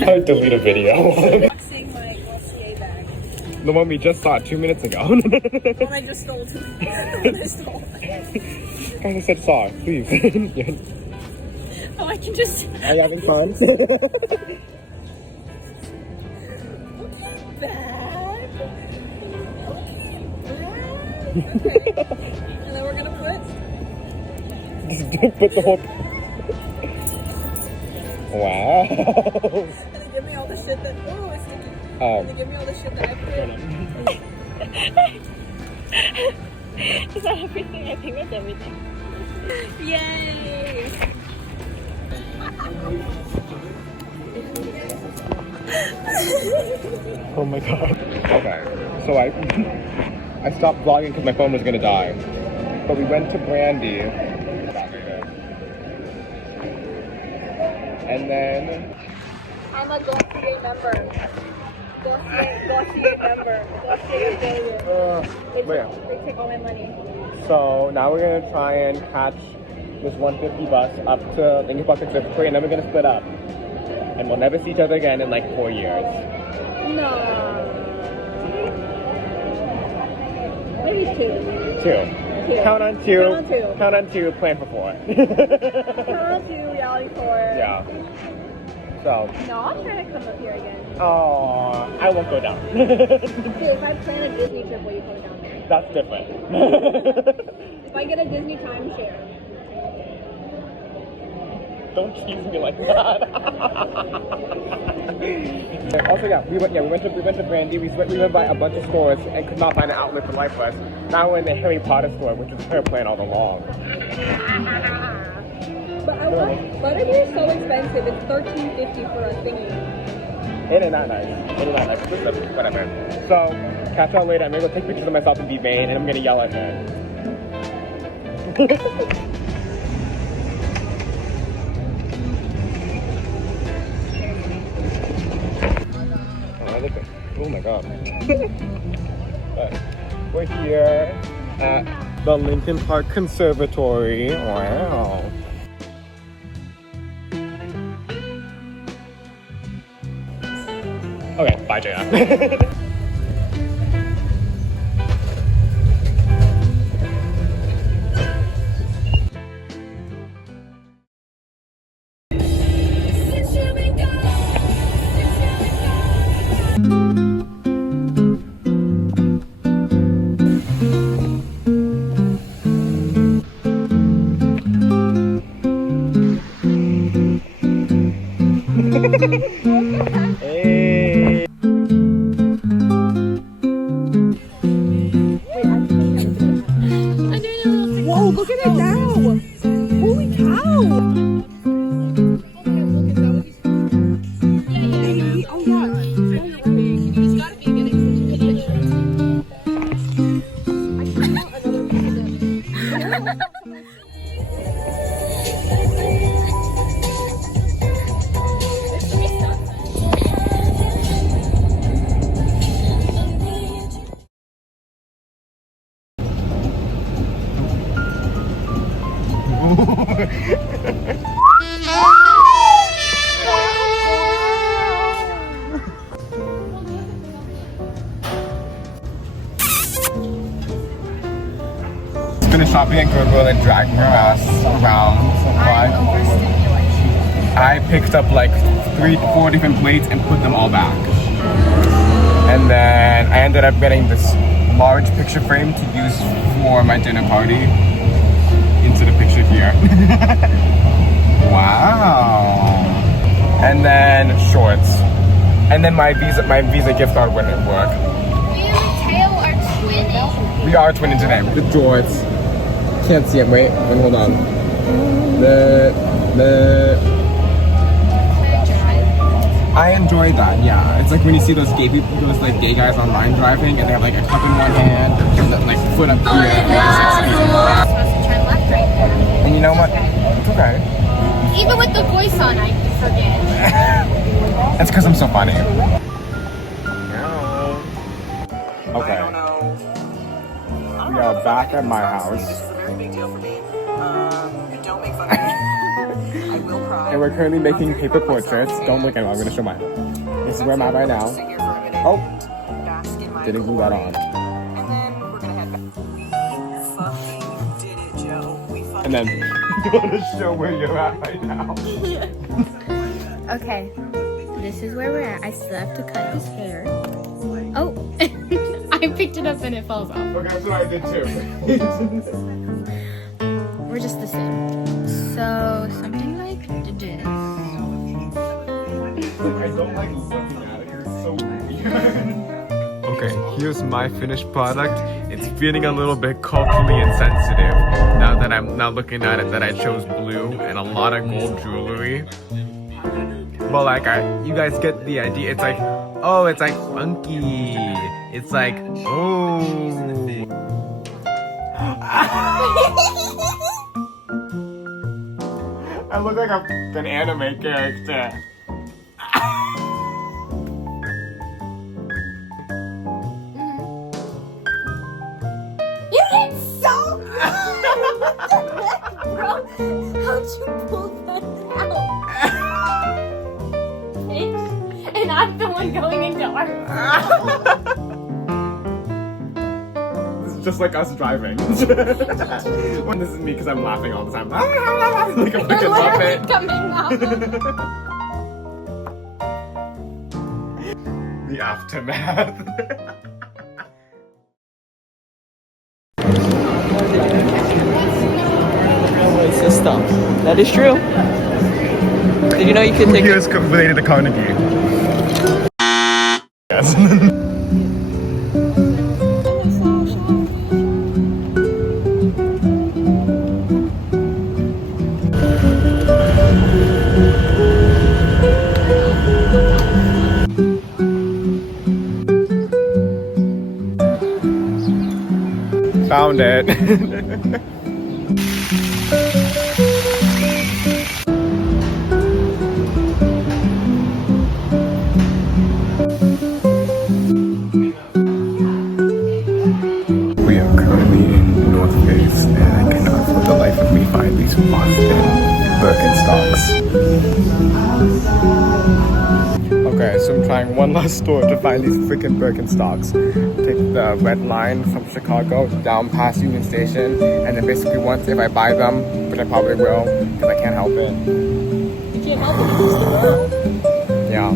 I would delete a video. Unboxing my Glossier bag. The one we just saw 2 minutes ago. The one I just stole. I said saw, please. Oh, I can just. Are you having fun? Bag. Okay. And then we're gonna Put the whole. Wow. And then give me all the shit that. Oh, it's sticky. And then give me all the shit that I put. Is that everything? I think that's everything. Yay! Oh my god. Okay, so I stopped vlogging because my phone was gonna die. But we went to Brandy. And then I'm a Glossier member. Glossier member. Glossier affiliate. They take all my money. So now we're gonna try and catch this 150 bus up to Lincoln Park Conservatory, and then we're gonna split up. And we'll never see each other again in like 4 years. No. Maybe 2. 2. Count on 2. Count on 2. Count on 2, plan for 4. Count on 2, reality 4. Yeah. So. No, I'll try to come up here again. Oh, I won't go down. Dude, if I plan a Disney trip, will you come down there? That's different. If I get a Disney timeshare. Don't tease me like that. Also, yeah, we went to Brandy. We went by a bunch of stores and could not find an outlet for Life Plus. Now we're in the Harry Potter store, which was her plan all along. But I want butterbeer is so expensive. It's $13.50 for a thingy. It ain't that nice. It ain't that nice. Whatever. So, catch y'all later. I'm gonna go take pictures of myself and be vain, and I'm gonna yell at her. Oh my god. But we're here at the Lincoln Park Conservatory. Wow. Okay, bye, Jaya. Hey. Whoa, look at it now! Holy cow! Oh yeah. Finished shopping at Goodwill and dragging her ass around. I picked up like 3 to 4 different plates and put them all back. And then I ended up getting this large picture frame to use for my dinner party into the picture here. Wow. And then shorts. And then my Visa gift card wouldn't work. Me and Mateo are twinning. We are twinning today with the jorts. Can't see it. Wait, hold on. I enjoy that. Yeah, it's like when you see those gay people, those like gay guys online driving, and they have like a cup in one hand and the, like foot up here. I'm supposed to turn left right there. And you know what? It's okay. Even with the voice on, I forget. That's because I'm so funny. Okay. I don't know. We are back at my house. This is a very big deal for me. And don't make fun of me. I will cry. And we're currently making paper portraits. Don't look at me, I'm going to show mine. This is where I'm at right now. Oh, didn't glue that on. And then we're gonna head back. We fucking did it, Joe. We fucking And then did it. you want to show where you're at right now. Okay, this is where we're at. I still have to cut his hair. Oh, I picked it up and it falls off. Okay, that's what I did too. We're just the same. So, something like this. I don't like looking at it. It's so weird. Okay, here's my finished product. It's feeling a little bit culturally insensitive now that I'm now looking at it that I chose blue and a lot of gold jewelry. But like, you guys get the idea. It's like, oh, it's like funky. It's like, oh. I look like an anime character. You did so good! Bro, how'd you pull that out? Bitch. And I'm the one going into art. This is just like us driving. When this is me because I'm laughing all the time. Like a fucking muppet. Coming out. The aftermath. Railway system. That is true. Did you know you could take Who here is related to Carnegie? Yes. Found it. We are currently in North Face, and I cannot for the life of me find these Boston Birkenstocks. Okay, so I'm trying one last store to find these freaking Birkenstocks. Take the red line from Chicago down past Union Station, and then basically once if I buy them, which I probably will, because I can't help it. You can't help it, it's the world. Yeah.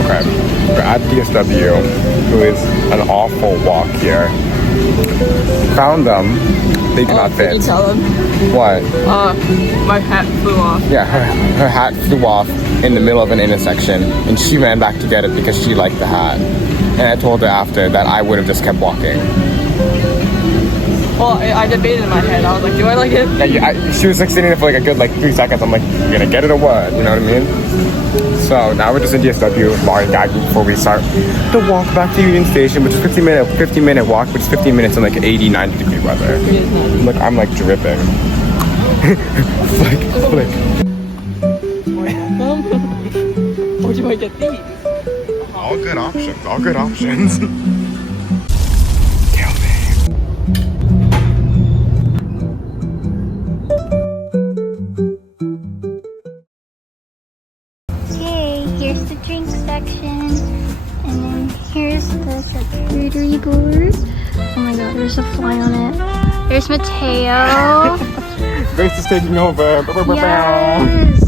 Okay, we're at DSW, who is an awful walk here. Found them. They do not fit. Can you tell them? What? My hat flew off. Yeah, her hat flew off in the middle of an intersection, and she ran back to get it because she liked the hat. And I told her after that I would have just kept walking. Well, I debated in my head. I was like, do I like it? Yeah, she was like sitting there for like a good 3 seconds. I'm like, you gonna get it or what? You know what I mean? So now we're just in DSW, barring gagging before we start the walk back to Union Station, which is 15 minute walk, which is 15 minutes in like 80, 90 degree weather. Look, I'm like dripping. Flick. Where'd you might get these? All good options, all good options. Tell me. Okay, here's the drink section. And then here's the charcuterie board. Oh my god, there's a fly on it. There's Mateo. Grace is taking over. Yes!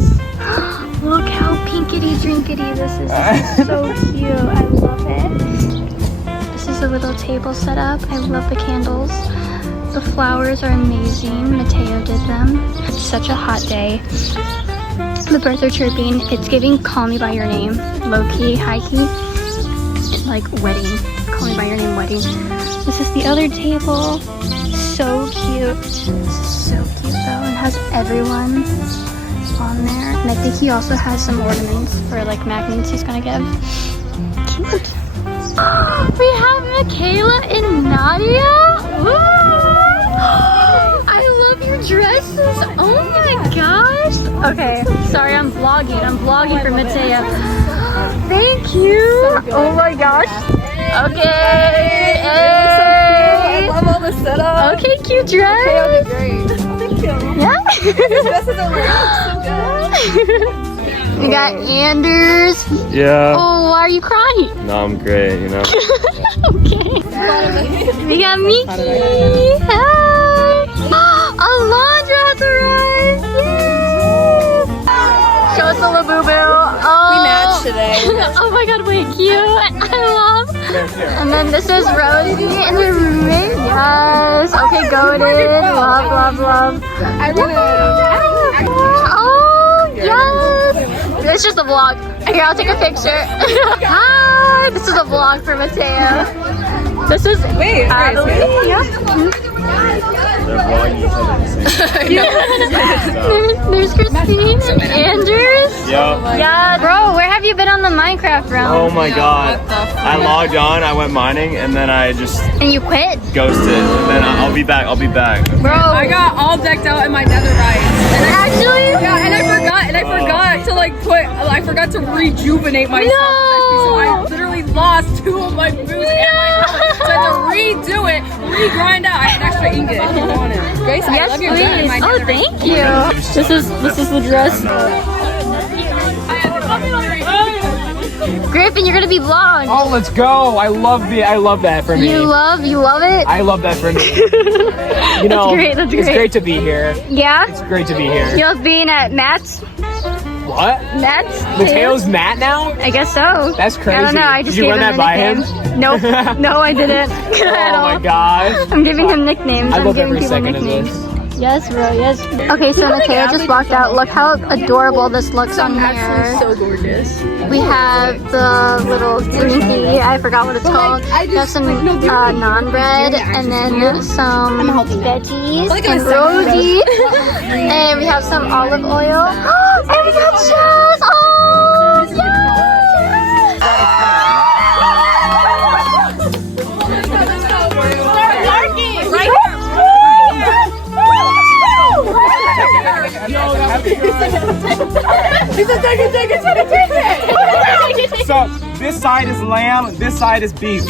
Look how pinkety drinkety this is. This is so cute. I love it. the little table set up. I love the candles. The flowers are amazing. Mateo did them. It's such a hot day. The birds are chirping. It's giving Call Me By Your Name. Low key, high key. Like wedding. Call Me By Your Name wedding. This is the other table. So cute. This is so cute though. It has everyone on there. And I think he also has some ornaments or like magnets he's gonna give. Cute. We have Michaela and Nadia. Woo! I love your dresses. Oh my gosh. Okay, sorry, I'm vlogging. I'm vlogging for Mateo. Thank you. Oh my gosh. Okay. Hey. I love all the setup. Okay, cute dress. Okay, great. Thank you. Yeah. This is so good. We got Anders. Yeah. Oh, why are you crying? No, I'm great, you know. Okay. We got Miki. Hi. Alondra has arrived. Yay. Show us the Labubu. Oh. We matched today. Oh my god, wait, cute. I love. And then this is Rosie and her roommate. Yes. Okay, goated. Love, love, love. I really Oh, yes. It's just a vlog. Here, I'll take a picture. Hi. This is a vlog for Mateo. This is Adelie. Yeah. They're vlogging each other at the same time. There's Christine and Anders. Yeah. Yeah, bro, where have you been on the Minecraft realm? Oh my god. I logged on, I went mining, and then I just And you quit? ghosted. And then I'll be back, Bro. I got all decked out in my netherite. Actually? Yeah, and I forgot to like I forgot to rejuvenate myself. No. So I literally lost 2 of my boots and my helmet. So I had to redo it, re-grind out. I have an extra ingot if you want it. Grace, I Yes, love your design in my please. Oh, netherite. thank you. This is the dress. Griffin, you're gonna be vlogged. Oh, let's go! I love that for me. You love it? I love that for me. You know, great, that's it's great. great to be here. Yeah? It's great to be here. You love being at Matt's? What? Matt's? Mateo's Matt now? I guess so. That's crazy. I don't know. I just Did you gave run him that by him? Nope. No, I didn't. Oh my gosh. I'm giving him nicknames. I I'm love giving every people second of nicknames. this. Yes, bro, yes. Okay, so Mateo just walked out. Look how adorable this looks on here. So gorgeous. We have the little thingy, I forgot what it's called. We have some naan bread and then some veggies and roti. And we have some olive oil. And we got cheese! Oh, yes! So, this side is lamb, this side is beef.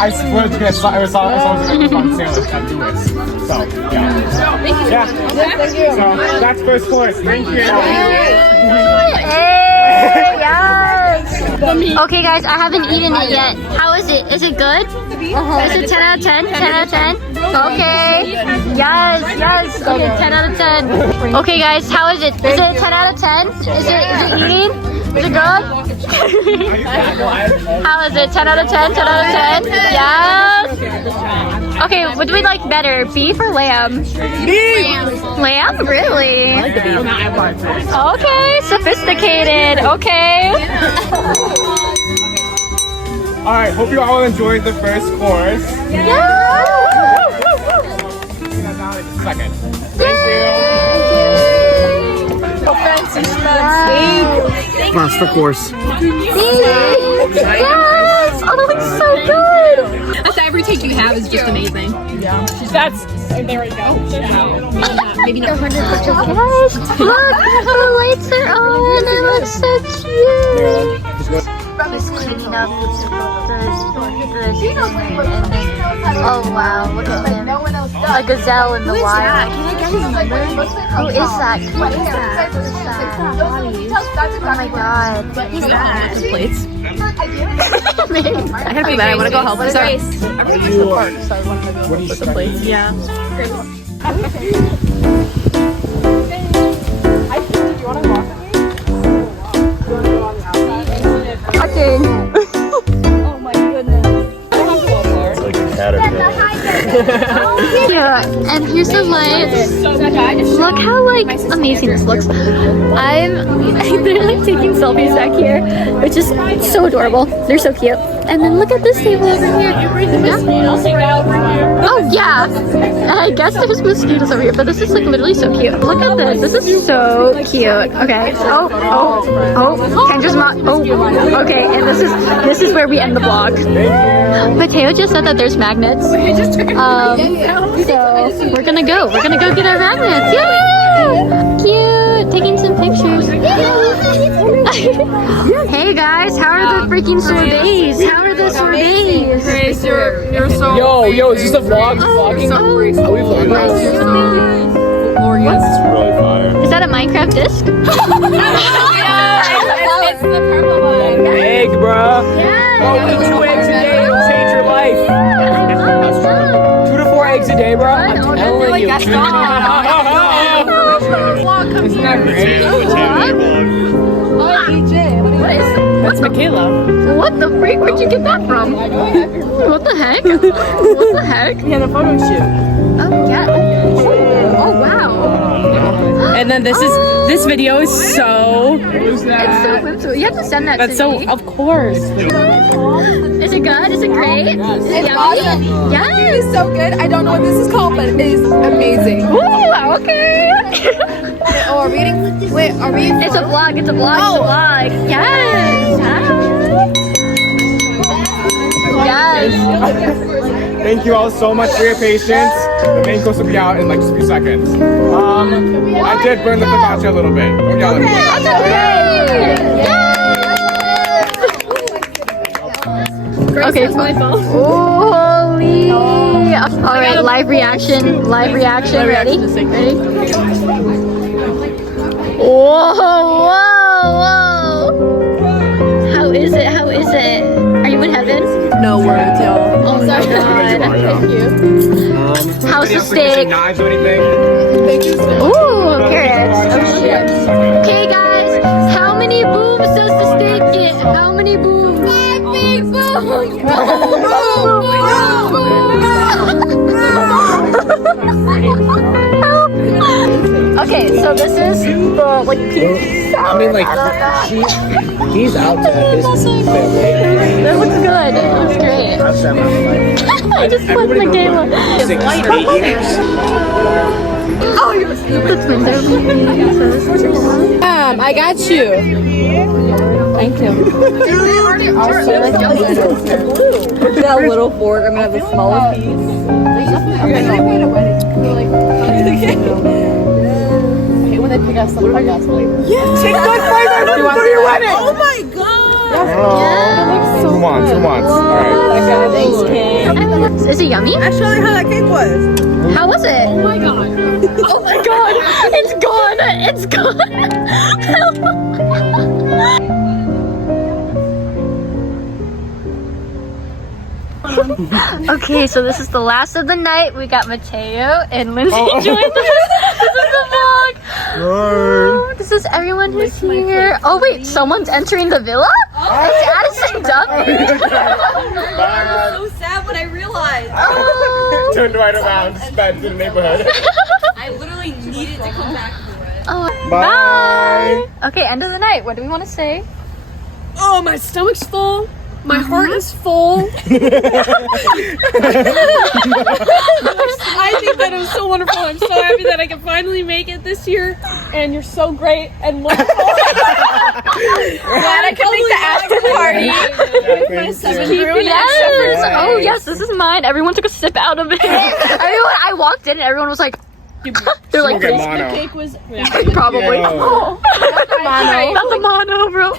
I swear it's gonna someone's gonna come sandwich and do this. So, yeah. Yeah. So, that's first course. Thank you. Hey, yes! Okay guys, I haven't eaten it yet. How is it? Is it good? Is it 10 out of 10? 10 out of 10? Okay. Yes. Okay, 10 out of 10. Okay guys, how is it? Is it 10 out of 10? Is it eating? Is it good? How is it? 10 out of 10? 10 out of 10? Yes. Okay, what do we like better? Beef or lamb? Beef! Lamb? Really? I like the beef. Okay, sophisticated. Okay. Alright, hope you all enjoyed the first course. Yeah. Second. Thank you. Master course. Yes! Oh, that looks so good! That's every take you have is just amazing. Yeah. That's there we go. Maybe not 100%. Yes! Look! The lights are on! It looks so cute! He's cleaning up oh wow, look at him. A gazelle in the wild. Can I get his number? Who is that? What is that? Oh my god. He's that. The plates. I I gotta be bad. I wanna go help. I'm sorry. Everything's the park, so I want to go put the plates. Yeah. There's the lights. Look how like amazing this looks. They're like taking selfies back here, which is so adorable. They're so cute. And then look at this table over here. Oh yeah. And I guess there's mosquitoes over here, but this is like literally so cute. Look at this. This is so cute. Okay. Kendra's okay, and this is where we end the vlog. Mateo just said that there's magnets. So we're gonna go get our magnets. Yay! Cute. Taking some pictures. Hey guys, how are the freaking sorbets? How are the sorbets? Grace, you're so Yo, is this a vlog? Vlogging? Are we vlogging? glorious. It's really fire. Is that a Minecraft disc? It's the purple one. Egg, bruh. Oh, eat 2 eggs a day, it'll change your life. 2 to 4 eggs a day, bro. I'm telling you. Isn't that great? That's Michaela. What the freak? Where'd you get that from? What the heck? What the heck? We had a photo shoot. Oh yeah. Oh wow. And then this video is so. It's so whimsical. You have to send that That's to so. me. Of course. Is it good? Is it great? Is it yummy? Yes. It is so good. I don't know what this is called, but it is amazing. Ooh, okay. Oh, are we eating? Wait, are we? It's a vlog. It's a vlog. It's a vlog. Yes. Yes. Thank you all so much for your patience. The main course will be out in like just a few seconds. I did burn the focaccia a little bit. Don't yell at me. Okay, it's my fault. Holy! All right, live reaction. Live reaction. Ready? Ready? Whoa! Whoa! How is it? How is it? Are you in heaven? No words, y'all. Oh my god! How's the steak? Knives or anything? Ooh, carrots. Oh shit. Okay, guys, how many booms does the steak get? How many booms? 5 big booms. Okay, so this is the like pink sour. I mean, like, he's out to have his family. That looks good. It looks great. I just put Michaela. Oh, that's my I got you. Thank you. Look at that little fork. I'm gonna have the smallest piece. When they pick us some podcast flavor. Yeah! Take my flavor for your wedding! Oh my god! Who wants? Alright. Thanks, Kate. Is it yummy? I showed you how that cake was. How was it? Oh my god. Oh my god. It's gone. It's gone. Okay, so this is the last of the night. We got Mateo and Lindsay joined us. This is the vlog. Oh, this is everyone who's here. Oh wait, someone's entering the villa? It's Addison Duff. So sad when I realized. Turned right around, sped to the neighborhood. I literally needed to come back for it. Oh, Bye. okay, end of the night. What do we want to say? Oh, my stomach's full. My heart is full. I think that it was so wonderful. I'm so happy that I can finally make it this year. And you're so great and wonderful. Glad I could make the after party. With my 7 brew. Yes. Oh yes, this is mine. Everyone took a sip out of it. I walked in and everyone was like, they're like, Get mono. Cake was probably. Yo. Not the mono, bro.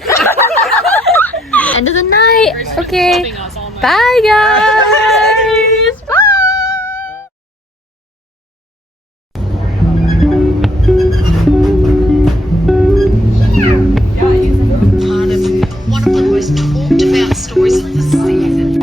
End of the night. Okay. Bye, guys. Bye. One of the most talked about stories of the season.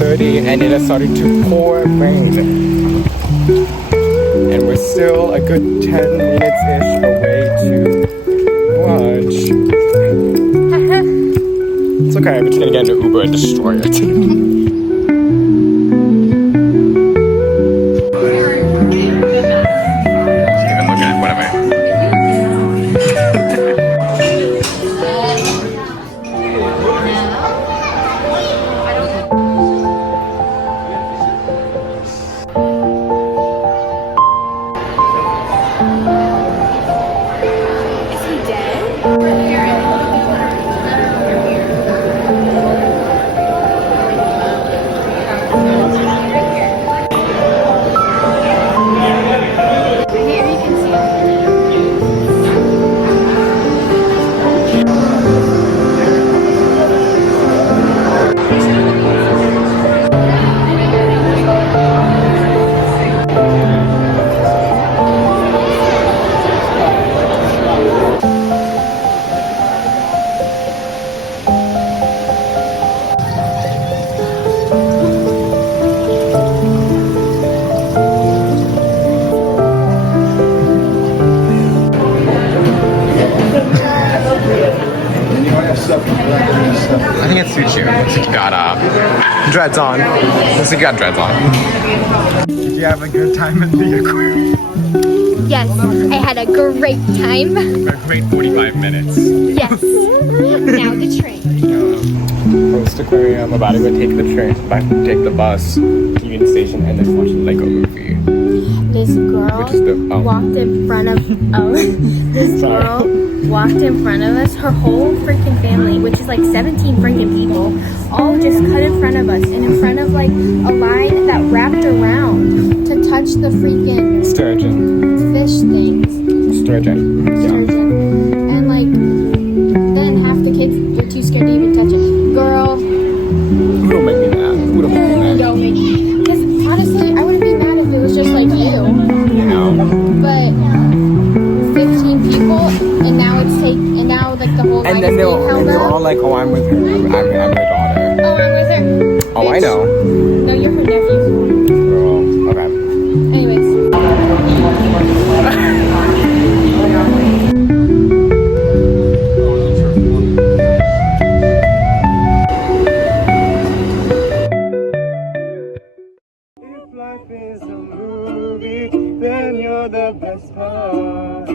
11:30 and it has started to pour rain. And we're still a good 10 minutes-ish away to lunch. It's okay, we're just gonna get into Uber and destroy it. Even looking at whatever. I think it suits you. Looks like you got dreads on. Looks like you got dreads on. Did you have a good time at the aquarium? Yes, I had a great time. A great 45 minutes. Yes. Now the train. Post aquarium. I'm about to go take the train, take the bus to Union Station and then watch the Lego movie. This girl Which is the walked in front of this girl walked in front of us. Her whole freaking family, which is like 17 freaking people, all just cut in front of us and in front of like a line that wrapped around to touch the freaking sturgeon. fish things. Sturgeon. Sturgeon. And like then half the kids were too scared to even touch it. Girl, Who don't make me mad? Who don't make me mad? don't make me. Because honestly, I wouldn't be mad if it was just like you. You know. But 15 people, and now it's and now like the whole And line then is being held they're up. all like, oh, I'm with her. I'm her daughter. Oh, I'm with her. Oh, I Bitch. know. No, you're her nephew. Girl. Okay. Anyways. If life is a movie, then you're the best part.